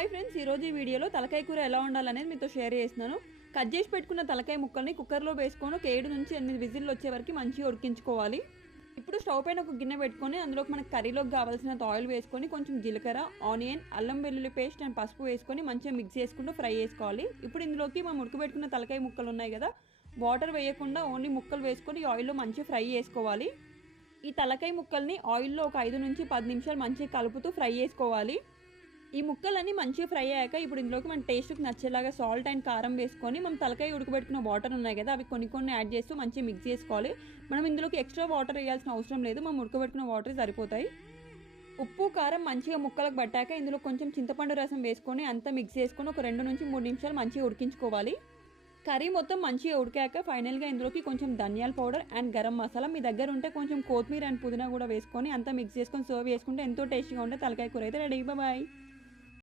Hi friends, ఈరోజు ఈ వీడియోలో తలకాయ కూర ఎలా ఉండాలనేది మీతో షేర్ చేస్తున్నాను. కట్ చేసి పెట్టుకున్న తలకాయ ముక్కల్ని కుక్కర్లో వేసుకొని ఒక 7 నుంచి 8 విజిల్లు వచ్చే వరకు మంచిగా ఉడికించుకోవాలి. ఇప్పుడు స్టవ్ పైన ఒక గిన్నె పెట్టుకొని అందులోకి మనకు కర్రీలోకి కావాల్సినంత ఆయిల్ వేసుకొని కొంచెం జీలకర్ర, ఆనియన్, అల్లం వెల్లుల్లి పేస్ట్ అండ్ పసుపు వేసుకొని మంచిగా మిక్స్ చేసుకుంటూ ఫ్రై చేసుకోవాలి. ఇప్పుడు ఇందులోకి మనం ఉడకబెట్టుకున్న తలకాయ ముక్కలు ఉన్నాయి కదా, వాటర్ వేయకుండా ఓన్లీ ముక్కలు వేసుకొని ఆయిల్లో మంచిగా ఫ్రై చేసుకోవాలి. ఈ తలకాయ ముక్కల్ని ఆయిల్లో ఒక 5 నుంచి 10 నిమిషాలు మంచిగా కలుపుతూ ఫ్రై చేసుకోవాలి. ఈ ముక్కలన్నీ మంచిగా ఫ్రై అయ్యాక ఇప్పుడు ఇందులోకి మన టేస్ట్కి నచ్చేలాగా సాల్ట్ అండ్ కారం వేసుకొని మనం తలకాయ ఉడకబెట్టుకున్న వాటర్ ఉన్నాయి కదా, అవి కొన్ని యాడ్ చేస్తూ మంచిగా మిక్స్ చేసుకోవాలి. మనం ఇందులోకి ఎక్స్ట్రా వాటర్ వేయాల్సిన అవసరం లేదు, మనం ఉడకబెట్టుకున్న వాటర్ సరిపోతాయి. ఉప్పు కారం మంచిగా ముక్కలకు పట్టాక ఇందులో కొంచెం చింతపండు రసం వేసుకొని అంతా మిక్స్ చేసుకొని ఒక 2 నుంచి 3 నిమిషాలు మంచిగా ఉడికించుకోవాలి. కర్రీ మొత్తం మంచిగా ఉడికాక ఫైనల్గా ఇందులోకి కొంచెం ధనియాల పౌడర్ అండ్ గరం మసాలా, మీ దగ్గర ఉంటే కొంచెం కొత్తిమీర అండ్ పుదీనా కూడా వేసుకొని అంతా మిక్స్ చేసుకొని సర్వ్ చేసుకుంటే ఎంతో టేస్టీగా ఉంటే తలకాయ కూర అయితే రెడీ. బాయ్.